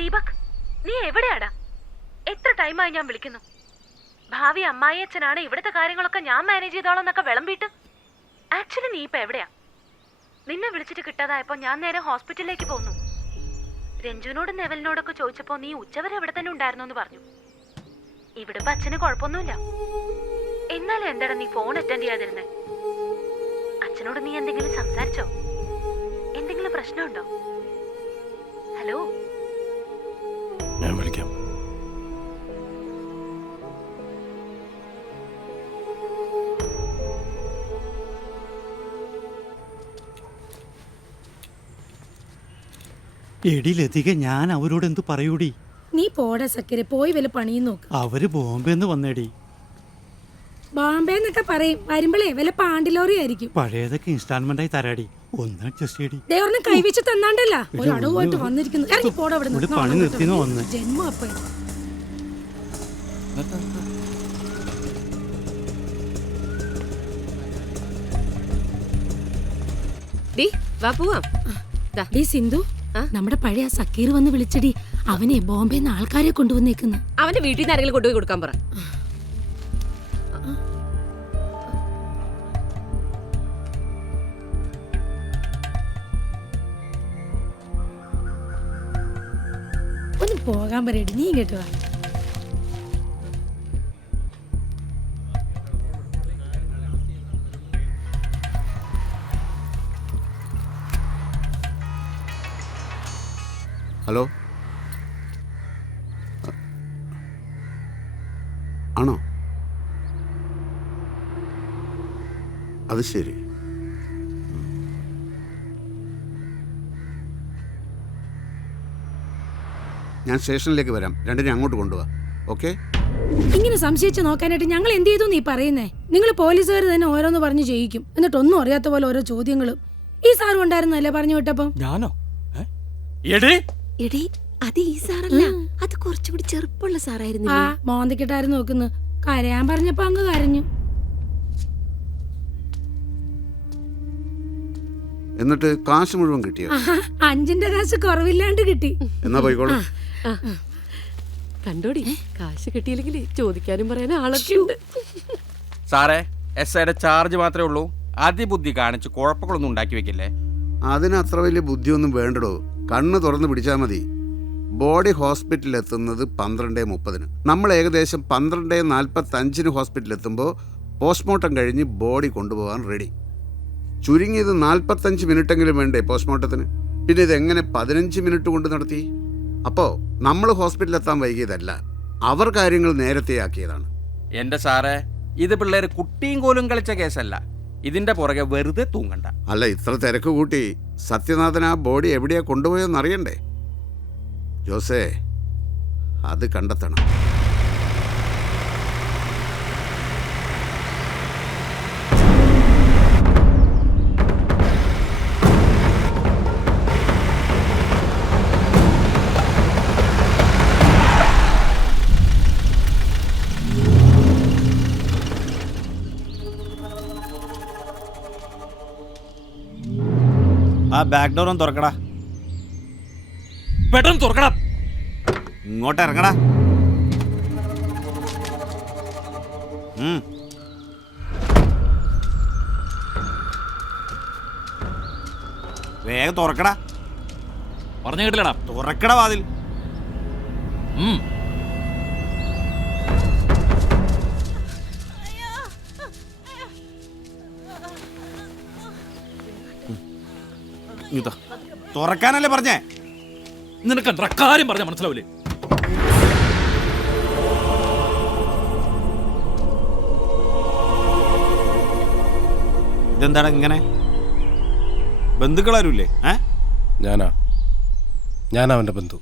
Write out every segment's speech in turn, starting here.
ദീപക്, നീ എവിടെയാടാ? എത്ര ടൈമായി ഞാൻ വിളിക്കുന്നു. ഭാവി അമ്മായി അച്ഛനാണ്, ഇവിടുത്തെ കാര്യങ്ങളൊക്കെ ഞാൻ മാനേജ് ചെയ്തോളാം എന്നൊക്കെ വിളമ്പിട്ട്. ആക്ച്വലി നീ ഇപ്പൊ എവിടെയാ? നിന്നെ വിളിച്ചിട്ട് കിട്ടാതായപ്പോ ഞാൻ നേരെ ഹോസ്പിറ്റലിലേക്ക് പോന്നു. രഞ്ജുനോടും നെവലിനോടൊക്കെ ചോദിച്ചപ്പോ നീ ഉച്ചവരെ ഇവിടെ തന്നെ ഉണ്ടായിരുന്നു എന്ന് പറഞ്ഞു. ഇവിടെ ഇപ്പൊ അച്ഛന് കുഴപ്പമൊന്നുമില്ല. എന്നാലും എന്താടാ നീ ഫോൺ അറ്റൻഡ് ചെയ്യാതിരുന്നേ? അച്ഛനോട് നീ എന്തെങ്കിലും സംസാരിച്ചോ? എന്തെങ്കിലും പ്രശ്നമുണ്ടോ? ഹലോ, ഞാൻ വിളിക്കാം. എടിയിലെത്തിക്ക, ഞാൻ അവരോട് എന്ത് പറയൂടി? നീ പോടാ സക്കരെ, പോയി വല്ല പണിയും നോക്ക്. അവര് ബോംബെന്ന് വന്നേടി. ബോംബെ എന്നൊക്കെ പറയും, വരുമ്പോഴേ വല്ല പാണ്ടിലോറി ആയിരിക്കും. പഴയതൊക്കെ ഇൻസ്റ്റാൾമെന്റ് ആയി തരാടി, ഒന്ന് അഡ്ജസ്റ്റ് ചെയ്യടി. ദേവറിനെ കൈവച്ച് തന്നാണ്ടല്ല ഒരു അടവുമായിട്ട് വന്നിരിക്കുന്നു. ഇറങ്ങി പോടാ അവിടെ ഒരു പണി നിർത്തിന്ന് വന്ന് ജന്മം അപ്പ. സിന്ധു, നമ്മുടെ പഴയ സക്കീർ വന്ന് വിളിച്ചടി. അവനെ ബോംബെന്ന് ആൾക്കാരെ കൊണ്ടുവന്നേക്കുന്നു. അവന്റെ വീട്ടിൽ നിന്ന് ആരെങ്കിലും കൊണ്ടുപോയി കൊടുക്കാൻ പറ. ഒന്ന് പോകാൻ പറയടി, നീ കേട്ടോ. ഹലോ, ആണോ? അത് ശരി. ഞാൻ സ്റ്റേഷനിലേക്ക് വരാം, രണ്ടിനെ അങ്ങോട്ട് കൊണ്ടുപോവാ. ഓക്കെ? ഇങ്ങനെ സംശയിച്ച് നോക്കാനായിട്ട് ഞങ്ങൾ എന്ത് ചെയ്തു നീ പറയുന്നേ? നിങ്ങൾ പോലീസുകാർ തന്നെ ഓരോന്ന് പറഞ്ഞു ചെയ്യിക്കും, എന്നിട്ടൊന്നും അറിയാത്ത പോലെ ഓരോ ചോദ്യങ്ങളും. ഈ സാറും ഉണ്ടായിരുന്നല്ലേ പറഞ്ഞു വിട്ടപ്പം? ഞാനോ? എടീ, അത് ഈ സാറല്ല, അത് കുറച്ചുകൂടി ചെറുപ്പമുള്ള സാറായിരുന്നു. ആ മോന്തിക്കിട്ടായിരുന്നു നോക്കുന്നു. കരയാൻ പറഞ്ഞപ്പോ അങ്ങ് കരഞ്ഞു. എന്നിട്ട് കാശ് മുഴുവൻ കിട്ടിയോ? 5ന്റെ കാശ് കുറവില്ലാണ്ട് കിട്ടി. എന്നാ പോയിക്കോളൂ. കണ്ടോടി, കാശ് കിട്ടിയില്ലെങ്കിൽ ചോദിക്കാനും പറയാനും ആളൊക്കെ ഉണ്ട്. സാറേ, SIയുടെ ചാർജ് മാത്രമേ ഉള്ളൂ. അതിബുദ്ധി കാണിച്ച് കുഴപ്പങ്ങളൊന്നും ഉണ്ടാക്കി വെക്കില്ലേ. അതിന് അത്ര വലിയ ബുദ്ധിയൊന്നും വേണ്ടടോ. കണ്ണ് തുറന്ന് പിടിച്ചാൽ മതി. ബോഡി ഹോസ്പിറ്റലിൽ എത്തുന്നത് 12:30. നമ്മൾ ഏകദേശം 12:45 ഹോസ്പിറ്റലിൽ എത്തുമ്പോൾ പോസ്റ്റ്മോർട്ടം കഴിഞ്ഞ് ബോഡി കൊണ്ടുപോകാൻ റെഡി. ചുരുങ്ങിയത് 45 മിനിറ്റെങ്കിലും വേണ്ടേ പോസ്റ്റ്മോർട്ടത്തിന്? പിന്നെ ഇതെങ്ങനെ 15 മിനിറ്റ് കൊണ്ട് നടത്തി? അപ്പോൾ നമ്മൾ ഹോസ്പിറ്റലിൽ എത്താൻ വൈകിയതല്ല, അവർ കാര്യങ്ങൾ നേരത്തെയാക്കിയതാണ്. എന്റെ സാറേ, ഇത് പിള്ളേർ കുട്ടിയും കോലും കളിച്ച കേസല്ല. ഇതിന്റെ പുറകെ വെറുതെ തൂങ്ങണ്ട. അല്ല, ഇത്ര തിരക്ക് കൂട്ടി സത്യനാഥൻ ആ ബോഡി എവിടെയാ കൊണ്ടുപോയെന്ന് അറിയണ്ടേ? ജോസേ, അത് കണ്ടെത്തണം. ആ ബാക്ക് ഡോർ ഒന്ന് തുറക്കടാ. പെട്ടെന്ന് തുറക്കടാ. ഇങ്ങോട്ട് ഇറങ്ങടാ. വേഗം തുറക്കടാ. പറഞ്ഞു കേട്ടില്ലടാ. തുറക്കടാ വാതിൽ. ഇതാ തുറക്കാനല്ലേ പറഞ്ഞേ? നിനക്ക് കാര്യം പറഞ്ഞാൽ മനസ്സിലാവില്ലേ? ഇതെന്താണ് ഇങ്ങനെ? ബന്ധുക്കളാരുമില്ലേ? ഞാനാ അവന്റെ ബന്ധു.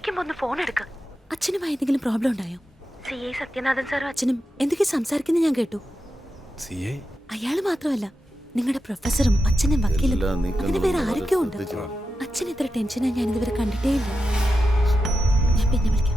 വിളിക്കുമ്പോ ഒന്ന് ഫോൺ എടുക്ക. അച്ഛനുമായി എന്തെങ്കിലും പ്രോബ്ലം ഉണ്ടായോ? CI സത്യനാഥൻ സാറും അച്ഛനും എന്തൊക്കെ സംസാരിക്കുന്നത് ഞാൻ കേട്ടു. CA അയാള് മാത്രമല്ല, നിങ്ങളുടെ പ്രൊഫസറും അച്ഛനും വക്കീലും അങ്ങനെ വേറെ ആരൊക്കെയോ ഉണ്ട്. അച്ഛൻ ഇത്ര ടെൻഷനായി ഞാൻ ഇതുവരെ കണ്ടിട്ടേ ഇല്ല. ഞാൻ പിന്നെ വിളിക്കാം.